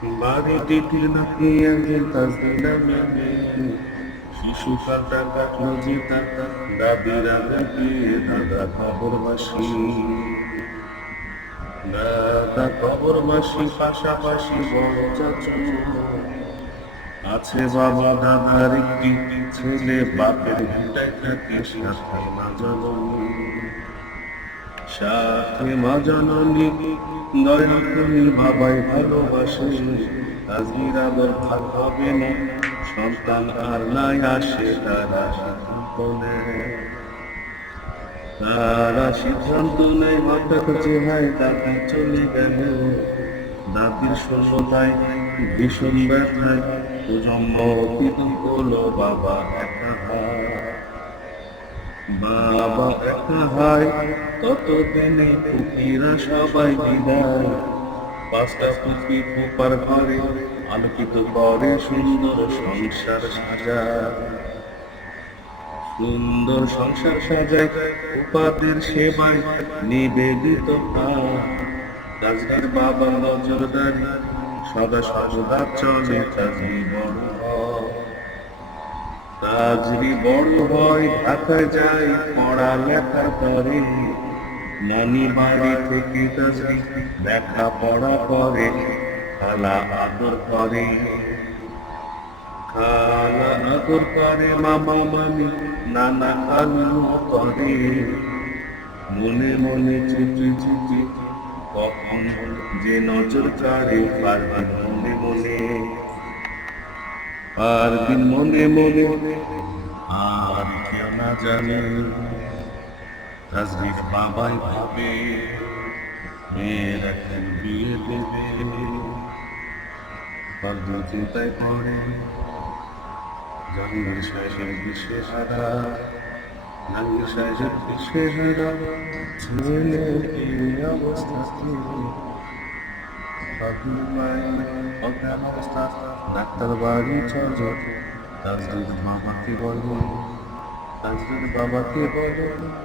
বাড়িটিতে নাকি একদিন তাজদিনা মেনে শিশুকালটা কাটলো যে তার দাদিরা নাকি দাদা খবরবাসী দাদা খবরবাসী পাশাপাশি বড় চাচু আছে বাবা দাদার একটি ছেলে বাপের ভিটায় থাকে সাথে মা জননী দয়াকরণী বাবাই ভালোবাসে আজমির আদর ভাগ হবে না সন্তান আর নাই আসে তারা সিদ্ধান্ত নেয় হঠাৎ যে হয় দাদি চলে গেল দাদির শূন্যতায় ভীষণ ব্যথায় প্রজন্ম অতীত হলো বাবা একা হয় ততদিনে পুকিরা সবাই বিদায় পাঁচটা পুকি ফুপার ঘরে আলোকিত করে সুন্দর সংসার সাজায় উপাদের সেবায় নিবেদিত তাজরির বাবা নজরদারি সদা সর্বদা চলে তাজরি বড় হয় ঢাকায় যায় পড়ালেখা করে নানি বাড়ি থেকে তাজরি দেখা পড়া করে খালা আদর করে মামা মামি নানা খালু করে মনে মনে চুচি কখন যে নজর কাড়ে পারদিন মনে আর কেউ না জানে তাজরিফ বাবাই ভাবে মেয়ের এখন বিয়ে দেবে পারদিন চিন্তায় পড়ে জাহাঙ্গীর সাহেবের দিশেহারা ছেলের এই অবস্থাতে অজ্ঞান অবস্থা ডাক্তার বাড়ি চলে তাজরির বাবাকে বলো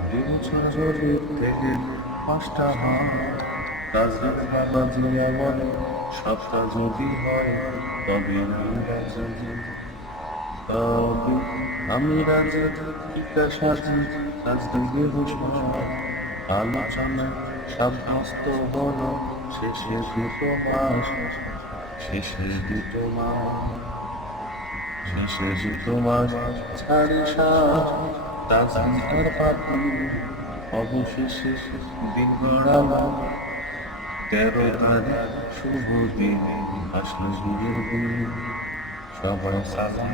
দিন শরীর থেকে 5টা হয় তাজরির বাবা জিয়া বলে সবটা যদি হয় তবে আমি রাজি টিকা সাজি তাজরির আলোচনা সাব্যস্ত হলো শেষে দুটো মাস ছাড়ি তাজরির পাখি অবশেষে দিন গড়ালো 13 তারিখ শুভ দিন আসলো বিয়ের দিন সবাই সালাম